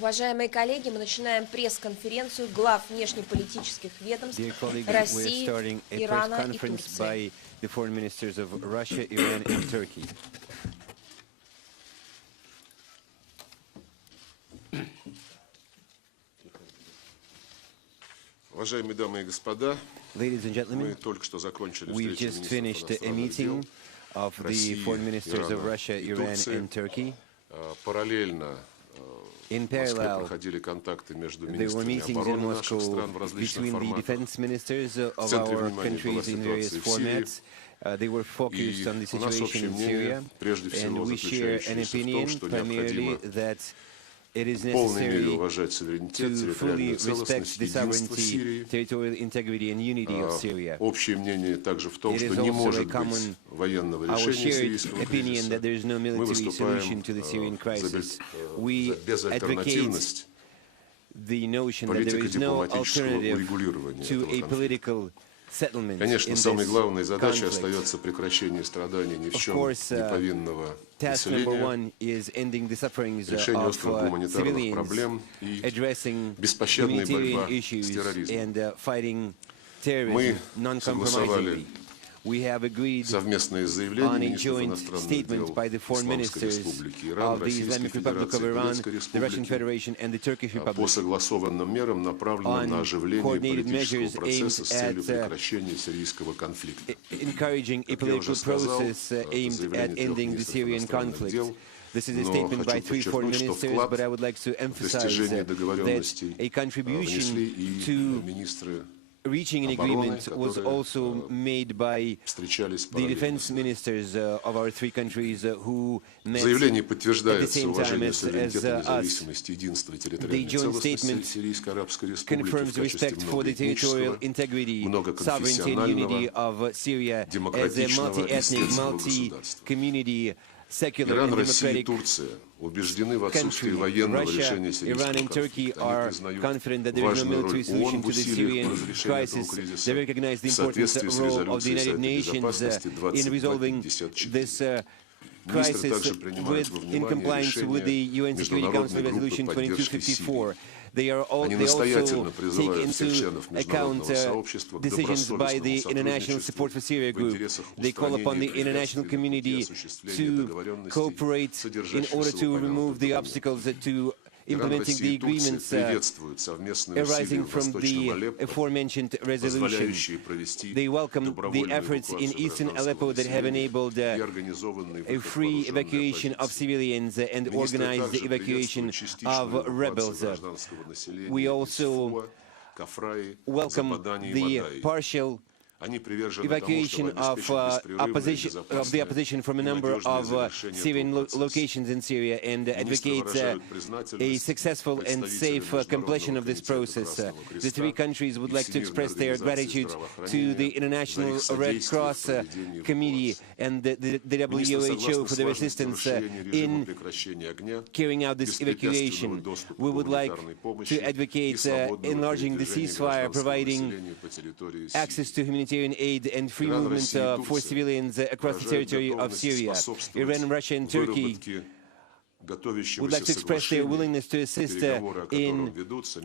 Уважаемые коллеги, мы начинаем пресс-конференцию глав внешнеполитических ведомств России, Ирана и Турции. Уважаемые дамы и господа, мы только что закончили встречу министров иностранных дел России, Ирана и Турции. Параллельно в Москве проходили контакты между министрами обороны наших стран в различных форматах. В центре внимания была ситуация в Сирии. И у нас общее мнение, прежде всего, заключающееся в том, что необходимо в полной мере уважать суверенитет, территориальную целостность, единство Сирии. Общее мнение также в том, что не может быть военного решения сирийского кризиса. Мы выступаем за безальтернативность политико-дипломатического урегулирования этого конфликта. Конечно, самой главной задачей остается прекращение страданий ни в чем не повинного населения, решение острых гуманитарных проблем и беспощадная борьба с терроризмом. Мы согласовали совместное заявление министров иностранных дел Исламской Республики Иран, Российской Федерации, Турецкой Республики по согласованным мерам, направленным на оживление политического процесса с целью прекращения сирийского конфликта. Как я уже сказал, это заявление трех министров иностранных дел. Но хочу подчеркнуть, что вклад в достижение договоренностей внесли и министры Reaching an agreement was also made by the defense ministers of our three countries who met at the same time as us. The joint statement confirms respect for the territorial integrity, sovereignty and unity of Syria as a multi-ethnic, multi-community, secular and democratic country. Russia, Iran and Turkey are confident that there is no military solution to the Syrian crisis. They recognize the important role of the United Nations in resolving this crisis in compliance with the UN Security Council Resolution 2254. They also take into account decisions by the International Support for Syria group. They call upon the international community to cooperate in order to remove the obstacles to implementing the agreements arising from the aforementioned resolution. They welcome the efforts in eastern Aleppo that have enabled a free evacuation of civilians and organized the evacuation of rebels. We also welcome the partial evacuation of the opposition from a number of Syrian locations in Syria and advocates a successful and safe completion of this process. The three countries would like to express their gratitude to the International Red Cross Committee and the WHO for their assistance in carrying out this evacuation. We would like to advocate enlarging the ceasefire, providing access to humanitarian aid and free movement for civilians across the territory of Syria. Iran, Russia and Turkey would like to express their willingness to assist in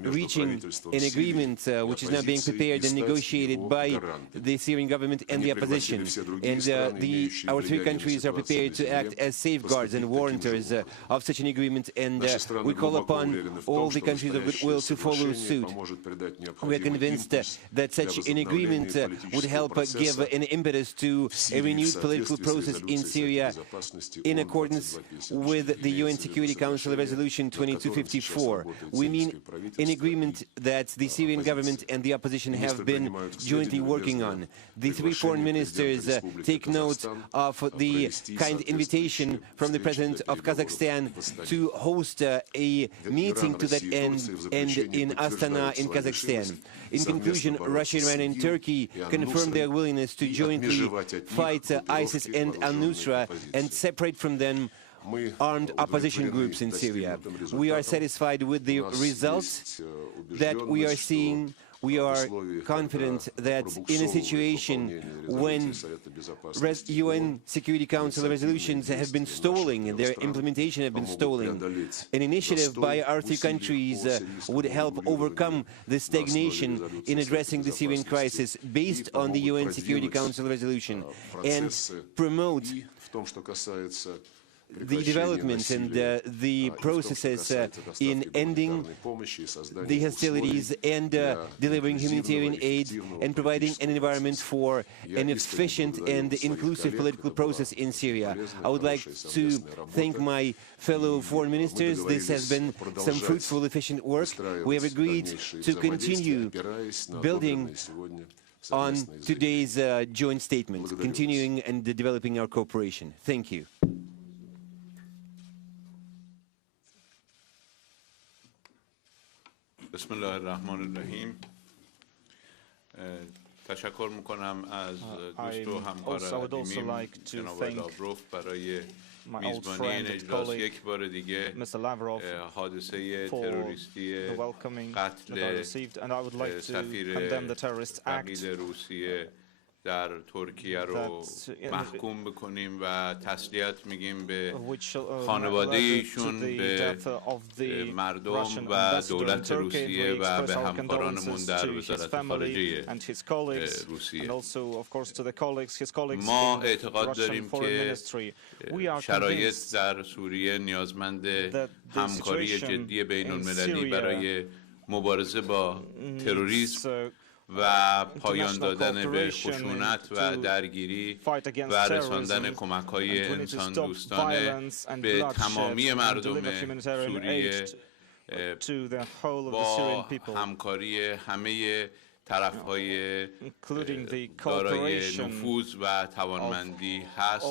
reaching an agreement which is now being prepared and negotiated by the Syrian government and the opposition. And our three countries are prepared to act as safeguards and warrantors of such an agreement, and we call upon all the countries of goodwill to follow suit. We are convinced that such an agreement would help give an impetus to a renewed political process in Syria in accordance with the UN Security Council Resolution 2254. We mean an agreement that the Syrian government and the opposition have been jointly working on. The three foreign ministers take note of the kind invitation from the President of Kazakhstan to host a meeting to that end in Astana in Kazakhstan. In conclusion, Russia, Iran and Turkey confirm their willingness to jointly fight ISIS and al-Nusra and separate from them armed opposition groups in Syria. We are satisfied with the results that we are seeing we are confident that in a situation when UN Security Council resolutions have been stalling and their implementation have been stalling, an initiative by our three countries would help overcome the stagnation in addressing the Syrian crisis based on the UN Security Council resolution and promote the developments and the processes in ending the hostilities and delivering humanitarian aid and providing an environment for an efficient and inclusive political process in Syria. I would like to thank my fellow foreign ministers. This has been some fruitful, efficient work. We have agreed to continue building on today's joint statement, continuing and developing our cooperation. Thank you. بسم الله الرحمن الرحیم تشکر میکنم از دوست و همکار قدیمیم جناب لاوروف برای میزبانی این اجلاس یک بار دیگه حادثه تروریستی قتل سفیر تقیید روسیه در ترکیه رو محکوم بکنیم و تسلیت میگیم به خانواده ایشون، به مردم و دولت روسیه و به همکارانمون در وزارت خارجه روسیه. ما اعتقاد داریم که شرایط در سوریه نیازمند همکاری جدی بین المللی برای مبارزه با تروریسم و پایان دادن به خشونت و درگیری و رساندن کمک‌های انسان دوستانه به تمامی مردم سوریه با همکاری همه طرف‌های دارای نفوذ و توانمندی هست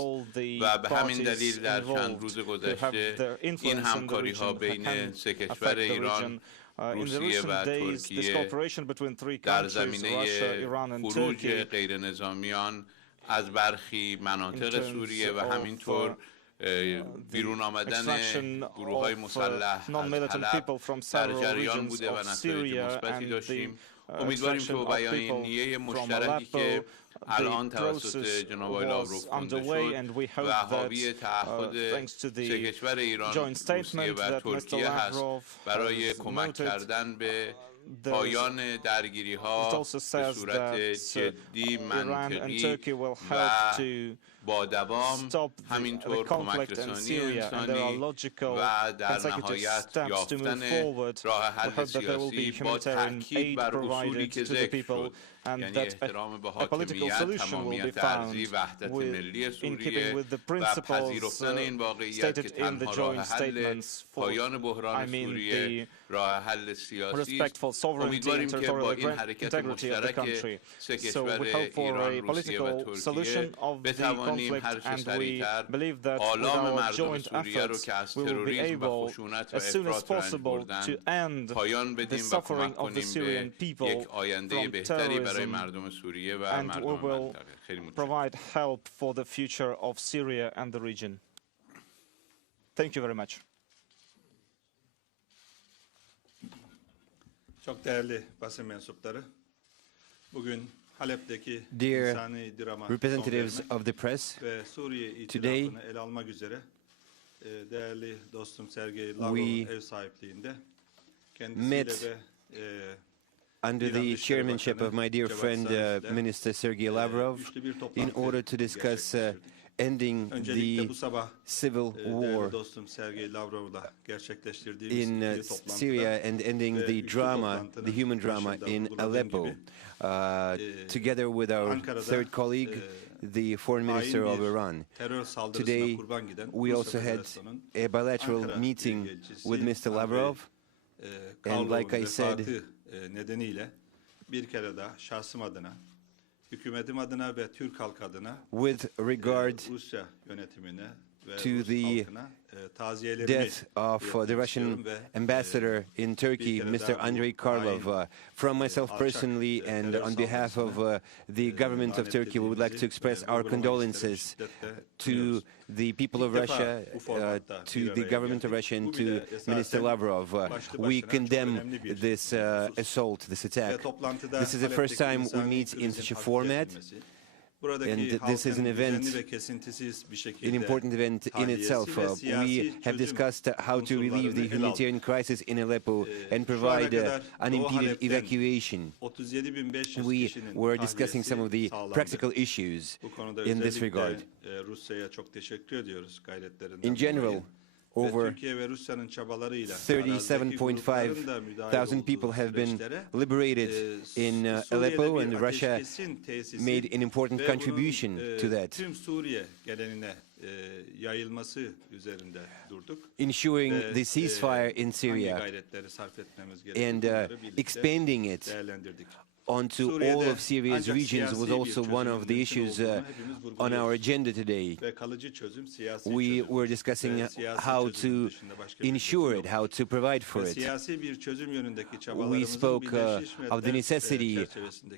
و به همین دلیل در چند روز گذشته این همکاری‌ها بین سه کشور ایران، روسیه و ترکیه در زمینه خروج غیر نظامیان از برخی مناطق سوریه و همینطور بیرون آمدن گروه‌های مسلح از حلب در جریان بوده و نتایج مثبتی داشتیم. امیدواریم که با بیانیه مشترکی که الان توسط جناب آقای لاوروف خوانده شد و حاوی تعهد سه کشور ایران، روسیه و ترکیه هست برای کمک کردن به پایان درگیری‌ها به صورت جدی، منطقی و با دوام، همینطور کمک رسانی انسانی و در نهایت یافتن راه حل سیاسی با تاکید بر اصولی که ذکر شد، یعنی احترام به حاکمیت، تمامیت ارضی، وحدت ملی سوریه و پذیرفتن این واقعیت که تنها راه حل پایان بحران سوریه راه حل سیاسی است. امیدواریم که با این حرکت مشترک سه کشور ایران، روسیه و ترکیه بتوانیم هر چه سریعتر آلام مردم سوریه رو که از تروریسم و خشونت و افراط رنج بردن پایان بدیم و کمک کنیم به یک آینده بهتری برای مردم سوریه و مردم منطقه. خیلی متشکرم. Thank you very much. Çok değerli basın mensupları, bugün Halep'teki Dear insani drama representatives of the press, ve Suriye today itilafını ele almak üzere değerli dostum Sergey Lavrov'un ev sahipliğinde kendisiyle ve under the chairmanship of my dear friend Minister Sergey Lavrov, in order to discuss ending the civil war in Syria and ending the drama, the human drama in Aleppo, together with our third colleague, the Foreign Minister of Iran. Today, we also had a bilateral meeting with Mr. Lavrov, and like I said, nedeniyle bir kere daha şahsım adına, hükümetim adına ve Türk halkı adına with regard Rusya yönetimine, to the death of the Russian ambassador in Turkey, Mr. Andrei Karlov. From myself personally and on behalf of the government of Turkey, we would like to express our condolences to the people of Russia, to the government of Russia, and to Minister Lavrov. We condemn this assault, this attack. This is the first time we meet in such a format. And this is an event, an important event in itself. We have discussed how to relieve the humanitarian crisis in Aleppo and provide unimpeded evacuation. We were discussing some of the practical issues in this regard. In general, over 37.5 thousand people have been liberated in Aleppo, and Russia made an important contribution to that. Ensuring the ceasefire in Syria and expanding it onto all of Syria's regions was also one of the issues on our agenda today. We were discussing how to ensure it, how to provide for it. We spoke of the necessity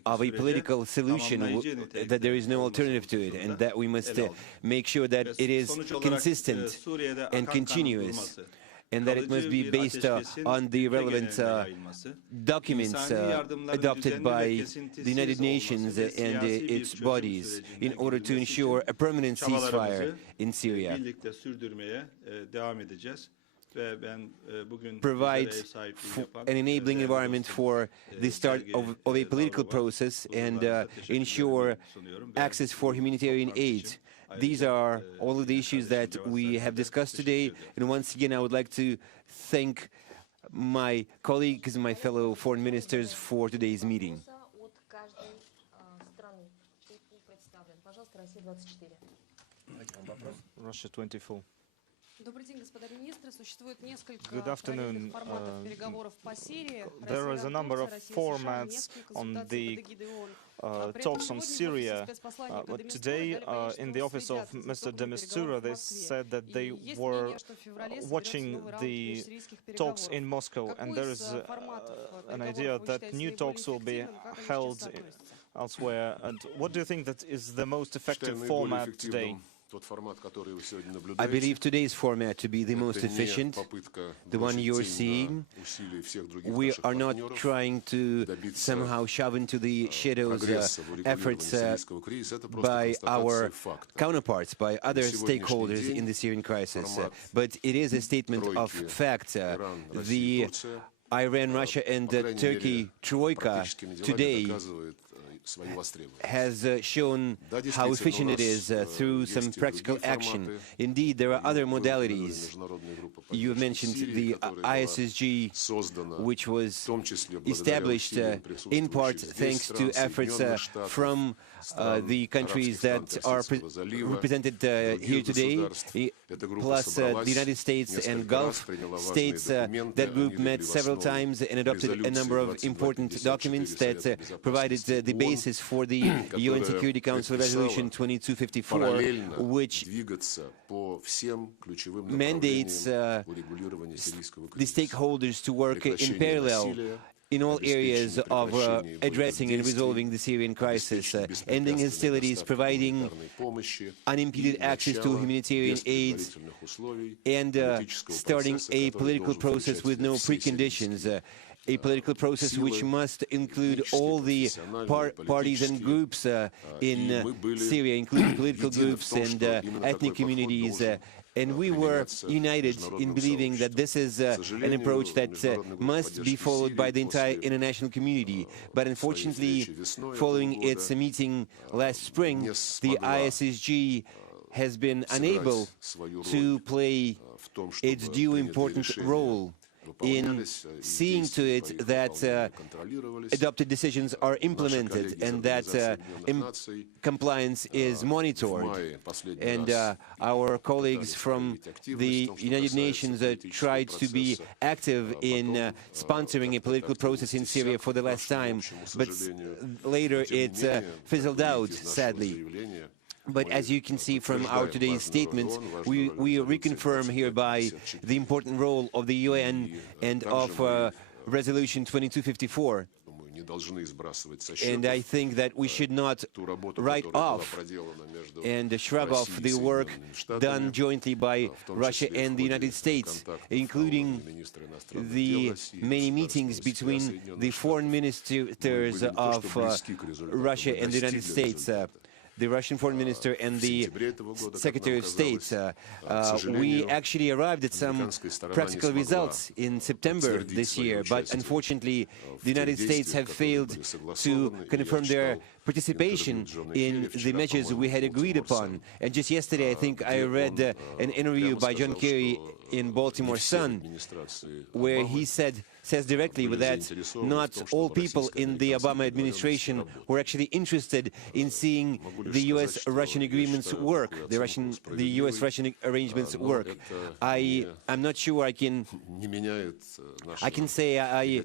of a political solution, that there is no alternative to it, and that we must make sure that it is consistent and continuous, and that it must be based on the relevant documents adopted by the United Nations and its bodies in order to ensure a permanent ceasefire in Syria. Provide an enabling environment for the start of a political process and ensure access for humanitarian aid. These are all of the issues that we have discussed today, and once again I would like to thank my colleagues and my fellow foreign ministers for today's meeting. Russia 24. Good afternoon. There is a number of formats on the talks on Syria, but today in the office of Mr. de Mistura they said that they were watching the talks in Moscow, and there is an idea that new talks will be held elsewhere. And what do you think that is the most effective format today? I believe today's format to be the most efficient, the one you're seeing. We are not trying to somehow shove into the shadows efforts by our counterparts, by other stakeholders in the Syrian crisis, but it is a statement of fact. The Iran, Russia and Turkey troika today has shown how efficient it is through some practical action. Indeed, there are other modalities. You mentioned the ISSG, which was established in part thanks to efforts from the countries that are represented here today, plus the United States and Gulf states. That group met several times and adopted a number of important documents that provided the basis for the UN Security Council Resolution 2254, which mandates the stakeholders to work in parallel in all areas of addressing and resolving the Syrian crisis, ending hostilities, providing unimpeded access to humanitarian aid, and starting a political process with no preconditions. A political process which must include all the parties and groups in Syria, including political groups and ethnic communities. And we were united in believing that this is an approach that must be followed by the entire international community. But unfortunately, following its meeting last spring, the ISSG has been unable to play its due important role in seeing to it that adopted decisions are implemented and that compliance is monitored. And our colleagues from the United Nations tried to be active in sponsoring a political process in Syria for the last time, but later it fizzled out, sadly. But as you can see from our today's statement, we reconfirm hereby the important role of the UN and of Resolution 2254. And I think that we should not write off and shrug off the work done jointly by Russia and the United States, including the many meetings between the foreign ministers of Russia and the United States. The Russian foreign minister and the Secretary of State. We actually arrived at some practical results in September this year, but unfortunately the United States have failed to confirm their participation in the measures we had agreed upon. And just yesterday, I think I read an interview by John Kerry in Baltimore Sun, where he says directly that not all people in the Obama administration were actually interested in seeing the U.S.-Russian agreements work, the U.S.-Russian arrangements work. I'm not sure I can say I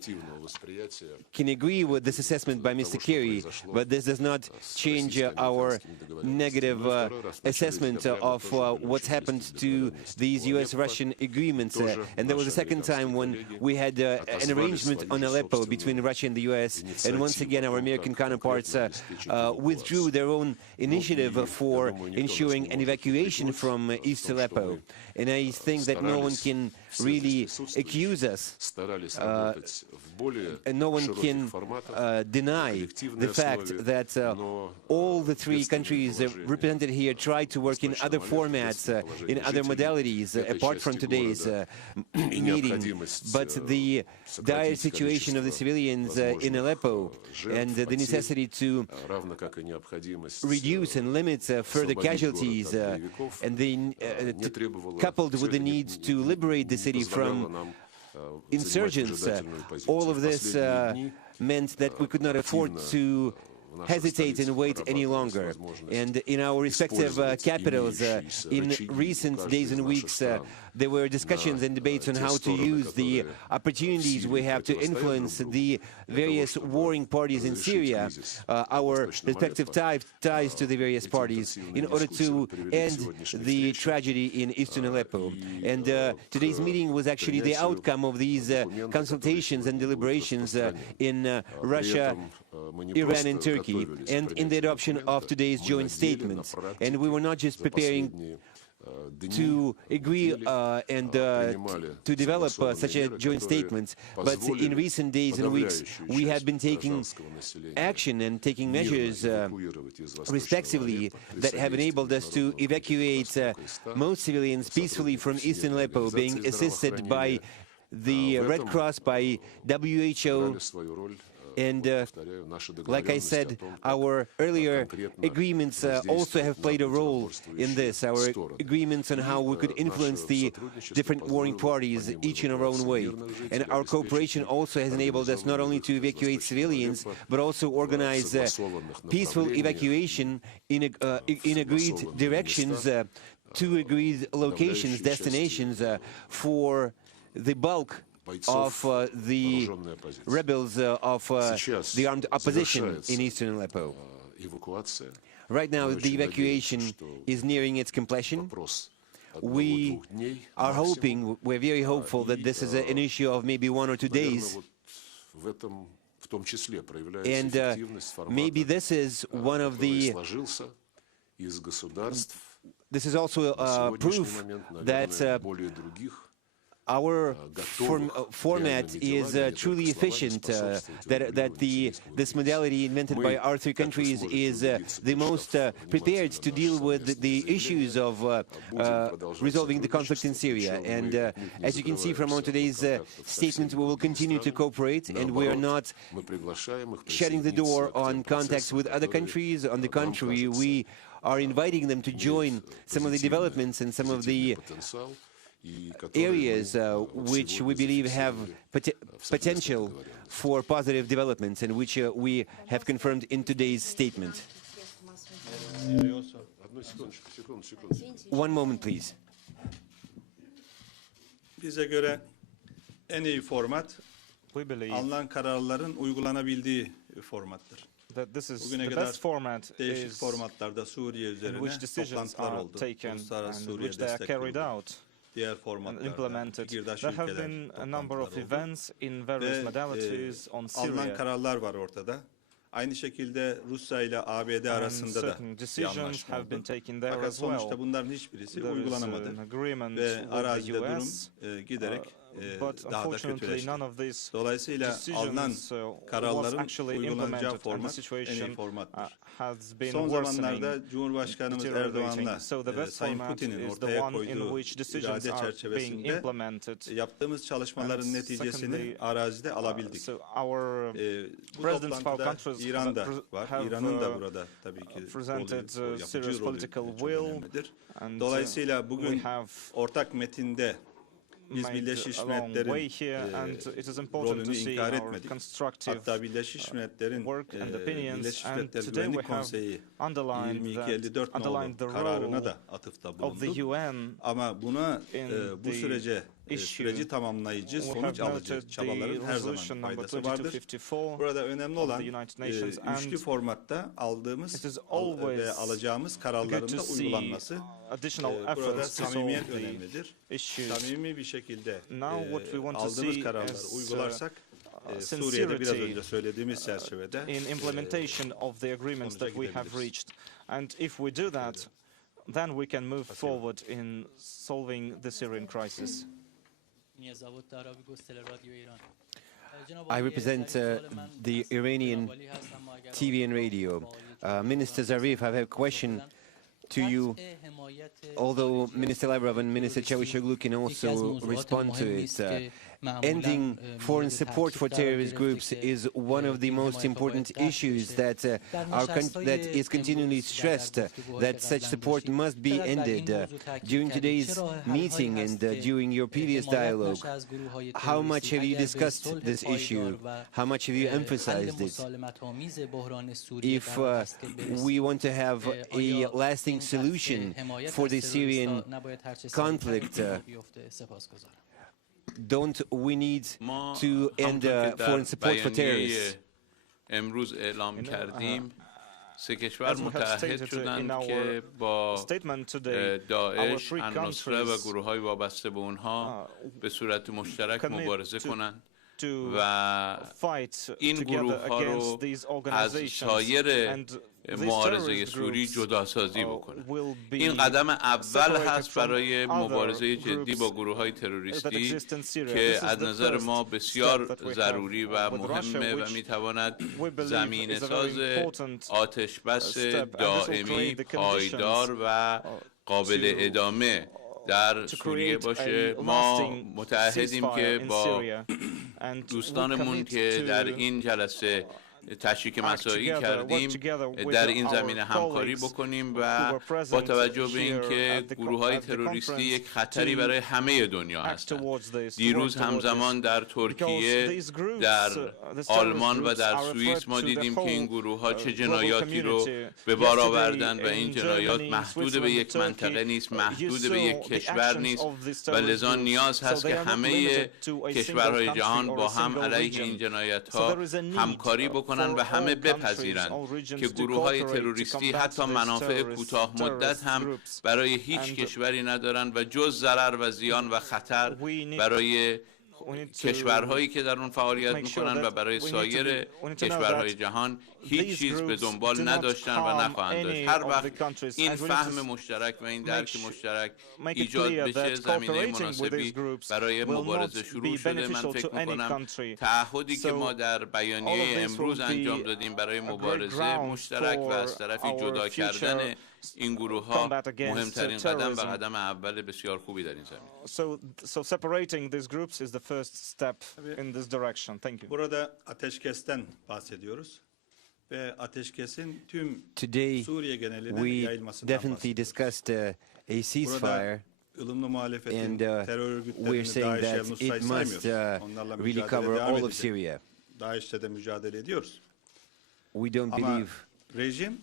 can agree with this assessment by Mr. Kerry, but this does not change our negative assessment of what's happened to these U.S.-Russian agreements. And there was a second time when we had an arrangement on Aleppo between Russia and the U.S., and once again our American counterparts withdrew their own initiative for ensuring an evacuation from East Aleppo. And I think that no one can really accuse us, and no one can deny the fact that all the three countries represented here tried to work in other formats, in other modalities, apart from today's meeting. But the dire situation of the civilians in Aleppo and the necessity to reduce and limit further casualties, and coupled with the need to liberate the city from insurgents, all of this meant that we could not afford to hesitate and wait any longer. And in our respective capitals, in recent days and weeks, there were discussions and debates on how to use the opportunities we have to influence the various warring parties in Syria, our respective ties to the various parties, in order to end the tragedy in eastern Aleppo. And today's meeting was actually the outcome of these consultations and deliberations in Russia, Iran and Turkey, and in the adoption of today's joint statement. And we were not just preparing to agree and to develop such a joint statement, but in recent days and weeks we have been taking action and taking measures respectively that have enabled us to evacuate most civilians peacefully from eastern Aleppo, being assisted by the Red Cross, by WHO, and like I said, our earlier agreements also have played a role in this, our agreements on how we could influence the different warring parties, each in our own way. And our cooperation also has enabled us not only to evacuate civilians, but also organize peaceful evacuation in agreed directions, to agreed locations, destinations for the bulk of the rebels of the armed opposition in eastern Aleppo. Right now, the evacuation is nearing its completion. We are hoping, we're very hopeful that this is an issue of maybe 1 or 2 days. And maybe this is one of the... This is also proof that our format is truly efficient, that this modality invented by our three countries is the most prepared to deal with the issues of resolving the conflict in Syria. And as you can see from our today's statement, we will continue to cooperate, and we are not shutting the door on contacts with other countries. On the contrary, we are inviting them to join some of the developments and some of the areas which we believe have potential for positive developments, and which we have confirmed in today's statement. One moment, please. Bize göre en iyi format, alınan kararların uygulanabildiği formattır. that this is Bugüne the kadar best format değişik is formatlarda Suriye in üzerine which decisions toplantılar are oldu. taken Uluslararası and Suriye which they are Destek carried Grubu, out diğer and formatlarda implemented. fikirdaş There have ülkeler been a number toplantılar of oldu. events in various Ve modalities on alınan Syria. kararlar var ortada. Aynı şekilde Rusya ile ABD And arasında da certain bir decisions anlaşma have been oldu. taken there Fakat as well. sonuçta bunların hiçbirisi There is uygulanamadı. an agreement Ve with the arazide durum US, giderek but daha da unfortunately kötüleşti. none of these Dolayısıyla alınan decisions was kararların actually uygulanacağı implemented, and the format en iyi situation formattır. has been Son worsening, zamanlarda Cumhurbaşkanımız deteriorating. Erdoğan'la So the best Sayın format Putin'in is the ortaya one in koyduğu which decisions irade are being çerçevesinde implemented. yaptığımız çalışmaların And neticesini secondly, arazide alabildik. So our Bu presidents of our toplantıda countries İran da have var. İran'ın da burada tabii ki presented rolü, serious yapıcı rolü political çok will, önemlidir. and Dolayısıyla we bugün have ortak metinde biz made Birleşmiş a long way Milletler'in here, and it is important to rolünü see inkar our etmedik. constructive Hatta Birleşmiş Milletler'in work and opinions, Birleşmiş and Milletler today we Güvenlik have Konseyi underlined 2254 underlined the nolu kararına role da atıfta of the bulunduk. UN Ama buna in bu the sürece issue. süreci tamamlayıcı, We sonuç have alıcı noted çabaların the her zaman resolution number faydası vardır. 2254 Burada önemli of olan the United Nations, and üçlü formatta aldığımız it is ve always alacağımız good kararların to da see uygulanması. additional Burada efforts to solve samimiyet the önemlidir. issues. Samimi bir şekilde Now what we want to aldığımız see kararları is, uygularsak Suriye'de biraz sincerity önce söylediğimiz çerçevede in implementation of the agreements that we have reached. And if we do that, then we can move forward in solving the Syrian crisis. I represent the Iranian TV and radio. Minister Zarif, I have a question to you. Although Minister Lavrov and Minister Çavuşoğlu can also respond to it. Ending foreign support for terrorist groups is one of the most important issues that that is continually stressed, that such support must be ended. During today's meeting and during your previous dialogue, how much have you discussed this issue? How much have you emphasized it? If we want to have a lasting solution for the Syrian conflict, don't we need to end foreign support for terrorists? امروز اعلام کردیم سه کشور متحد شدند که با داعش، النصره و گروه‌های وابسته به اونها به صورت مشترک مبارزه کنند و این گروه‌ها رو از سایر معارضه سوری جداسازی بکنه. این قدم اول هست برای مبارزه جدی با گروه‌های تروریستی که از نظر ما بسیار ضروری و مهمه و میتواند زمینه‌ساز آتش بس دائمی، پایدار و قابل ادامه در سوریه باشه. ما متعهدیم که با دوستانمون که در این جلسه تشریک مساعی کردیم در این زمینه همکاری بکنیم و با توجه به اینکه گروه‌های تروریستی یک خطری برای همه دنیا هستند. دیروز همزمان در ترکیه، در آلمان و در سوئیس ما دیدیم که این گروه‌ها چه جنایاتی رو به بار آوردند و این جنایات محدود به یک منطقه نیست، محدود به یک کشور نیست و لذا نیاز هست که همه کشورهای جهان با هم علیه این جنایت‌ها همکاری بکنند و همه بپذیرند که گروه‌های تروریستی حتی منافع کوتاه مدت هم برای هیچ کشوری ندارند و جز ضرر و زیان و خطر برای کشورهایی که در اون فعالیت میکنن و برای سایر کشورهای جهان هیچ چیز به دنبال نداشتن و نخواهند داشت. هر وقت این فهم مشترک و این درک مشترک ایجاد بشه، زمینه مناسبی برای مبارزه شروع شده. من فکر میکنم تعهدی که ما در بیانیه امروز انجام دادیم برای مبارزه مشترک و از طرفی جدا کردن این گروه ها مهمترین قدم و قدم اول بسیار خوبی در این زمینه. So separating these groups is the first step in this direction. Thank you. Burada ateşkesten bahsediyoruz ve ateşkesin tüm Today Suriye geneline we yayılmasından definitely bahsediyoruz. discussed a ceasefire. Ilımlı muhalefetin And terör we're örgütlerini saying DAEŞ, that El-Nusra'yı it must saymıyoruz. Onlarla really mücadele cover devam all of edecek. Syria. DAEŞ'le de mücadele ediyoruz. We don't Ama believe rejim,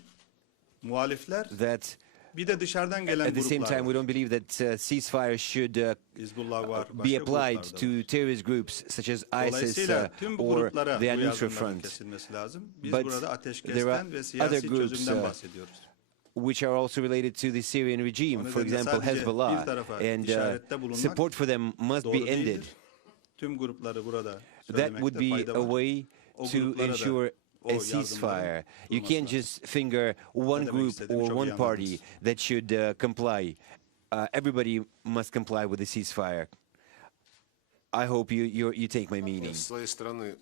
muhalifler that Bir de dışarıdan gelen At the same gruplar time, we var. don't believe that ceasefire should Hizbullah var, be başka applied gruplar da var. to terrorist groups such as ISIS Dolayısıyla tüm bu or gruplara the bu Al-Nusra yardımların Front, kesilmesi lazım. Biz But burada there are ateşkesten ve other siyasi groups, çözümden bahsediyoruz. which are also related to the Syrian regime, O for nedenle example, sadece bir Hezbollah, tarafa and işarette bulunmak support for them must doğru be ended. değildir. Tüm grupları burada That would söylemekte be fayda a var. way O to gruplara da ensure o a yardımların ceasefire. You durması can't lazım. just finger one demek group istediğimi or çok iyi one party anladınız. that should comply. Everybody must comply with the ceasefire. I hope you take my meaning. С своей стороны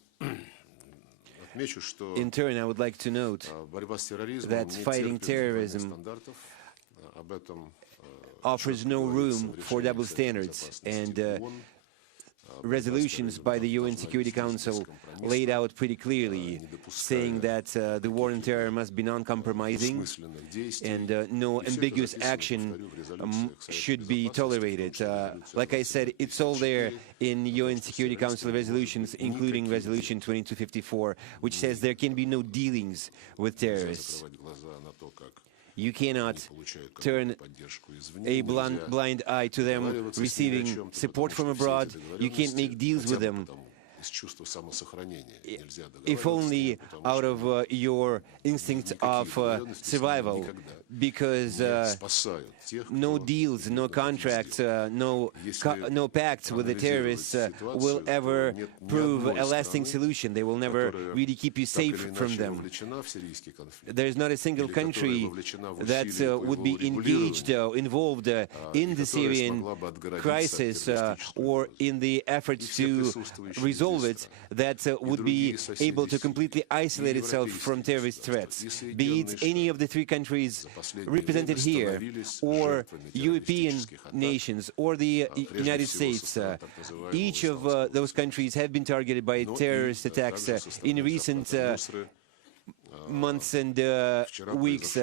отмечу, что In turn, I would like to note борьба с терроризмом that не fighting терпит двойных terrorism стандартов. Об этом offers no room for double решениях standards, Совета and Безопасности ООН. resolutions by the UN Security Council laid out pretty clearly, saying that the war on terror must be non-compromising and no ambiguous action should be tolerated. Like I said, it's all there in UN Security Council resolutions, including Resolution 2254, which says there can be no dealings with terrorists. You cannot turn a blind eye to them receiving support from abroad. You can't make deals with them. If only out of your instinct of survival, because no deals, no contracts, no pacts with the terrorists will ever prove a lasting solution. They will never really keep you safe from them. There is not a single country that would be engaged, involved in the Syrian crisis or in the efforts to resolve it, that would be able to completely isolate itself from terrorist threats, be it any of the three countries represented here, or European nations, or the United States. Each of those countries have been targeted by terrorist attacks in recent months and weeks,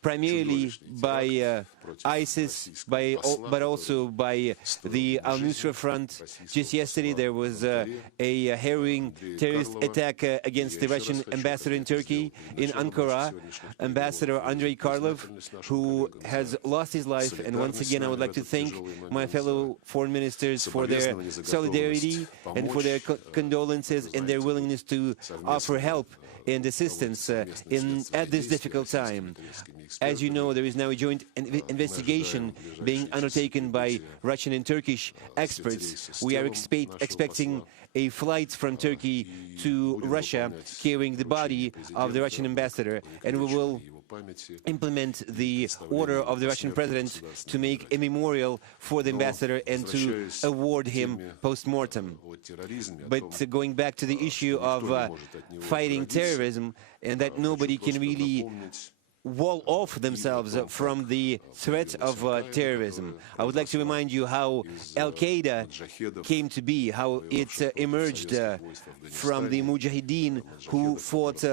primarily by ISIS, but also by the Al-Nusra Front. Just yesterday there was a harrowing terrorist attack against the Russian ambassador in Turkey, in Ankara, Ambassador Andrei Karlov, who has lost his life. And once again, I would like to thank my fellow foreign ministers for their solidarity and for their condolences and their willingness to offer help and assistance at this difficult time. As you know, there is now a joint investigation being undertaken by Russian and Turkish experts. We are expecting a flight from Turkey to Russia carrying the body of the Russian ambassador, and we will implement the order of the Russian president to make a memorial for the ambassador and to award him post-mortem. But going back to the issue of fighting terrorism, and that nobody can really wall off themselves from the threat of terrorism. I would like to remind you how Al-Qaeda came to be, how it emerged from the Mujahideen who fought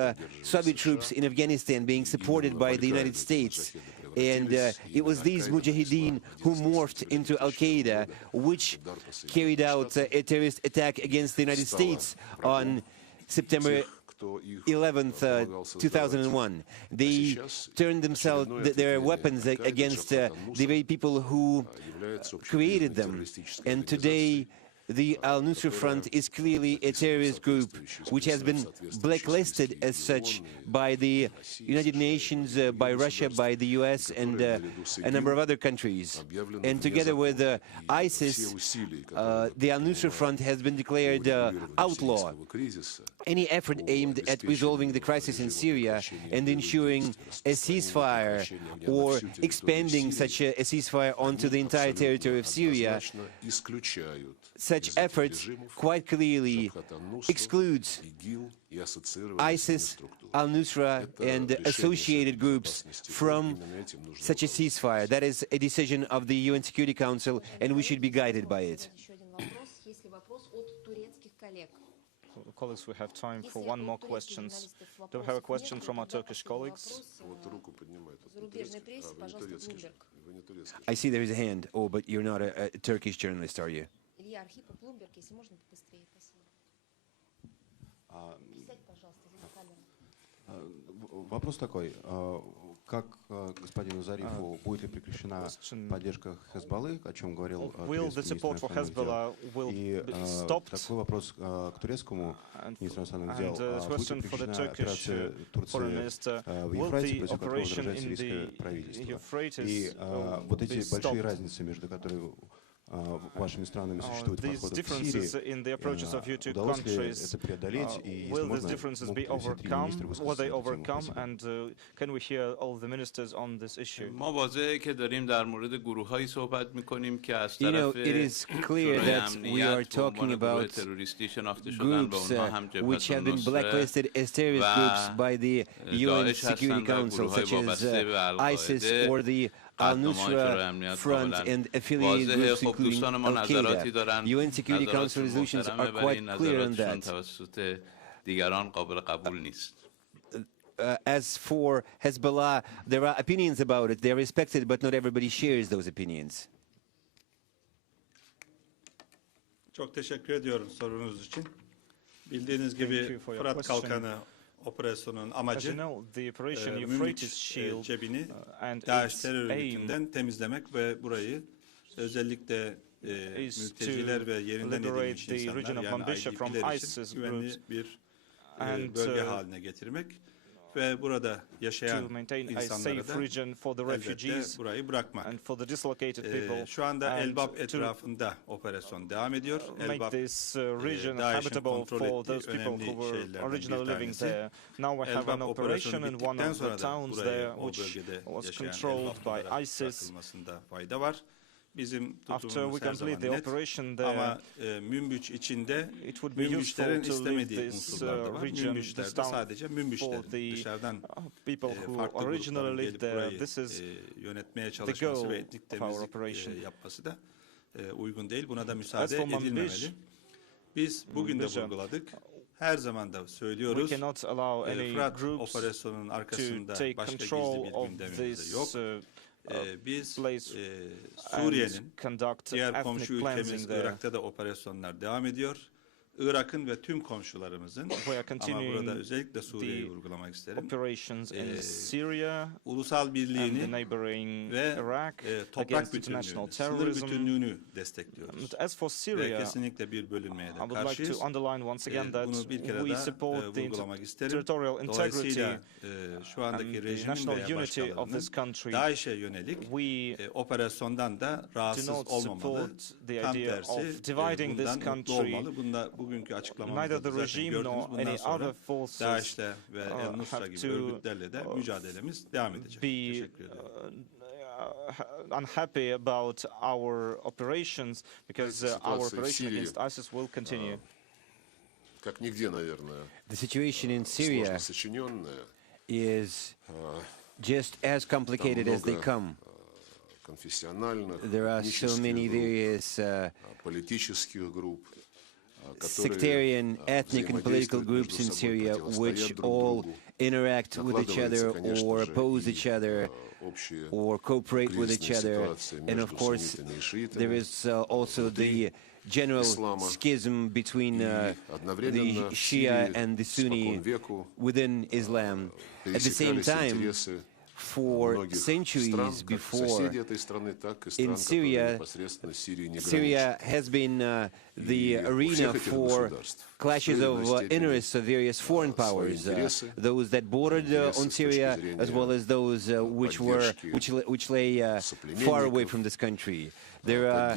Soviet troops in Afghanistan being supported by the United States. And it was these Mujahideen who morphed into Al-Qaeda, which carried out a terrorist attack against the United States on September 11th, 2001. They turned their weapons against the very people who created them. And today, the Al-Nusra Front is clearly a terrorist group which has been blacklisted as such by the United Nations, by Russia, by the US, and a number of other countries. And together with ISIS, the Al-Nusra Front has been declared outlaw. Any effort aimed at resolving the crisis in Syria and ensuring a ceasefire or expanding such a ceasefire onto the entire territory of Syria, such efforts quite clearly excludes ISIS, Al-Nusra, and associated groups from such a ceasefire. That is a decision of the UN Security Council, and we should be guided by it. Colleagues, we have time for one more question. Do we have a question from our Turkish colleagues? I see there is a hand. Oh, but you're not a Turkish journalist, are you? Вопрос такой. Как господину Зарифу, будет ли прекращена поддержка Хезболлы, о чем говорил турецкий министр иностранных дел? И такой вопрос к турецкому министру иностранных дел. Будет ли прекращена операция Турции в Ефрате, против которой возражает сирийское правительство? И вот эти большие разницы, между которыми вашими странами существует подход к Сирии, удалось ли это преодолеть, и если можно, могут ли все три министра высказаться на You know, it is clear that we are talking about groups which have been blacklisted as terrorist groups by the UN Security Council, such as ISIS or the Al-Nusra Front and affiliated groups including Al-Qaeda. UN Security Council resolutions are quite clear on that. As for Hezbollah, there are opinions about it. They are respected, but not everybody shares those opinions. Çok teşekkür ediyorum sorunuz için. Bildiğiniz gibi Fırat Kalkanı operasyonunun amacı Münbiç cebini DAEŞ terör örgütünden temizlemek ve burayı özellikle mülteciler ve yerinden edilmiş insanlar yani IDP'ler için güvenli bir bölge haline getirmek ve burada yaşayan insanlara da elbette burayı bırakmak. Şu anda Elbap etrafında operasyon devam ediyor. Elbap, DAEŞ'in kontrol ettiği önemli şeylerden bir tanesi. Elbap operasyonu bittikten sonra da burayı, o bölgede yaşayan Elbap'lara bırakılmasında fayda var. Bizim tutumumuz her zaman net ama Münbiç içinde Münbiçlerin istemediği unsurlar da var. Münbiçlerde sadece Münbiçlerin dışarıdan farklı grupların gelip burayı yönetmeye çalışması ve etnik temizlik yapması da uygun değil. Buna da müsaade edilmemeli. Biz bugün de vurguladık. Her zaman da söylüyoruz. Fırat operasyonunun arkasında başka gizli bir gündemimiz de yok. Biz Suriye'nin diğer komşu ülkemiz Irak'ta da operasyonlar devam ediyor. Irak'ın ve tüm komşularımızın ama burada özellikle Suriye'yi vurgulamak isterim. Ulusal birliğini ve toprak bütünlüğünü, sınır bütünlüğünü destekliyoruz. Ve kesinlikle bir bölünmeye de karşıyız. Bunu bir kere daha vurgulamak isterim. Dolayısıyla şu andaki rejimin veya başkalarının DAEŞ'e yönelik operasyondan da rahatsız olmamalı. Tam tersi bundan mutlu olmalı. Bunda bugünkü açıklamamızda zaten gördünüz. Bundan sonra DAEŞ'le ve El-Nusra gibi örgütlerle de mücadelemiz devam edecek. Teşekkür ederim. Unhappy about our operations because our operation against ISIS will continue. Как нигде, наверное, the situation in Syria is just as complicated as they come. There are so many various sectarian, ethnic and political groups in Syria which all interact with each other or oppose each other or cooperate with each other. And of course, there is also the general schism between the Shia and the Sunni within Islam. At the same time, for centuries before, in Syria, Syria has been the arena for clashes of interests of various foreign powers, those that bordered on Syria, as well as those which lay far away from this country. There are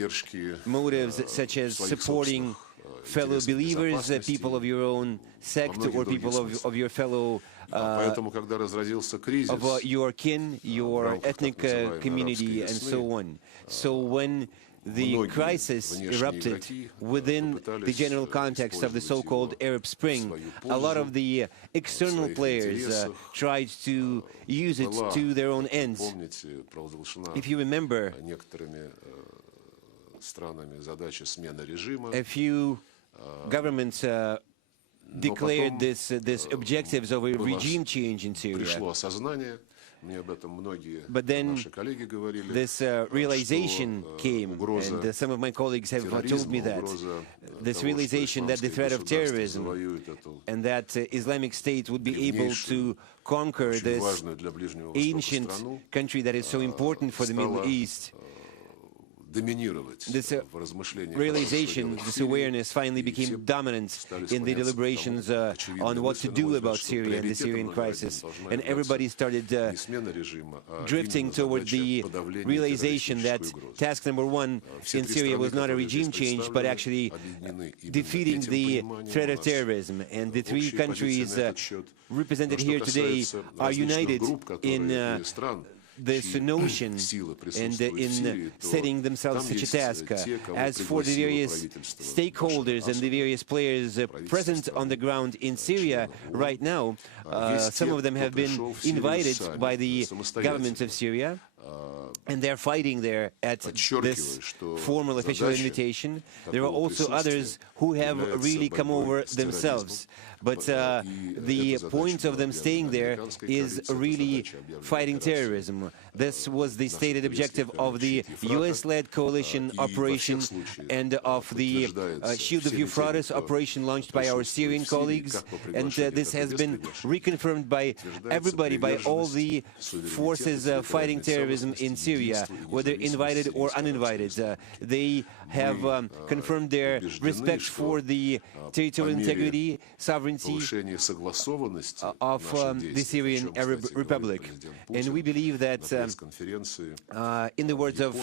motives such as supporting fellow believers, people of your own sect, or people of your fellow of your kin, your ethnic community, and so on. So when the crisis erupted within the general context of the so-called Arab Spring, a lot of the external players tried to use it to their own ends. If you remember, a few governments declared this objectives of a regime change in Syria. But then this realization came, and some of my colleagues have told me that, this realization that the threat of terrorism and that Islamic State would be able to conquer this ancient country that is so important for the Middle East. This realization, this awareness finally became dominant in the deliberations on what to do about Syria and the Syrian crisis. And everybody started drifting toward the realization that task number one in Syria was not a regime change, but actually defeating the threat of terrorism. And the three countries represented here today are united in this notion and in setting themselves such a task. As for the various stakeholders and the various players present on the ground in Syria right now, some of them have been invited by the government of Syria, and they're fighting there at this formal official invitation. There are also others who have really come over themselves. But the point of them staying there is really fighting terrorism. This was the stated objective of the US-led coalition operation and of the Shield of Euphrates operation launched by our Syrian colleagues. And this has been reconfirmed by everybody, by all the forces fighting terrorism in Syria, whether invited or uninvited. They have confirmed their respect for the territorial integrity, sovereignty of the Syrian Arab Republic. And we believe that, in the words of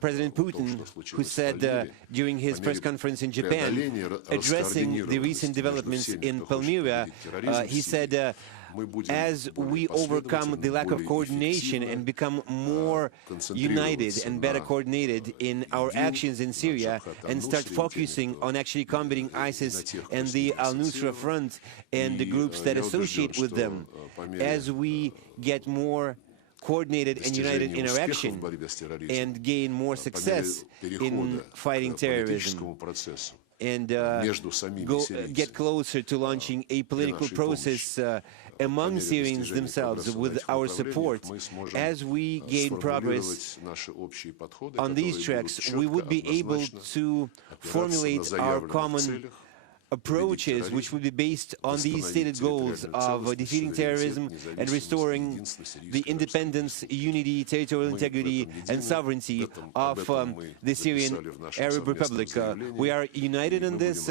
President Putin, who said during his press conference in Japan, addressing the recent developments in Palmyra, he said, as we overcome the lack of coordination and become more united and better coordinated in our actions in Syria and start focusing on actually combating ISIS and the al-Nusra Front and the groups that associate with them, as we get more coordinated and united in our action and gain more success in fighting terrorism, and get closer to launching a political process among Syrians themselves with our support. As we gain progress on these tracks, we would be able to formulate our common approaches, which would be based on these stated goals of defeating terrorism and restoring the independence, unity, territorial integrity, and sovereignty of the Syrian Arab Republic. We are united in this.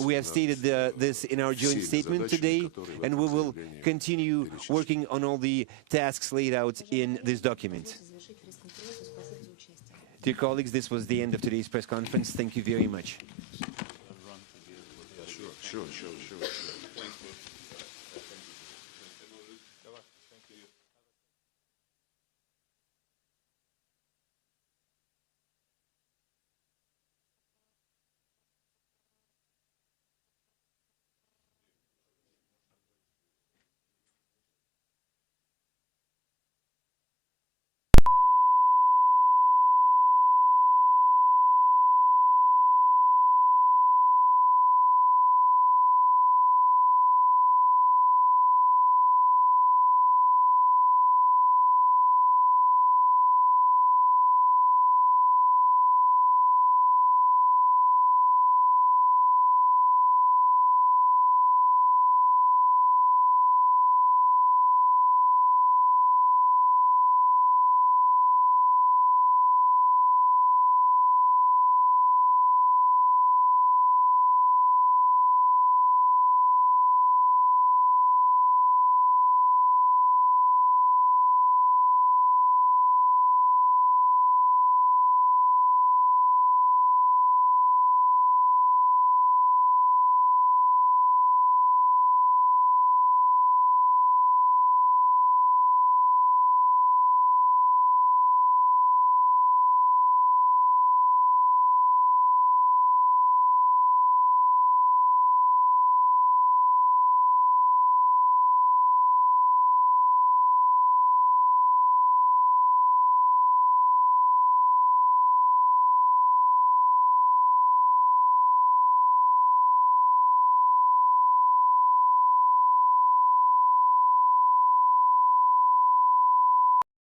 We have stated this in our joint statement today, and we will continue working on all the tasks laid out in this document. Dear colleagues, this was the end of today's press conference. Thank you very much. Sure.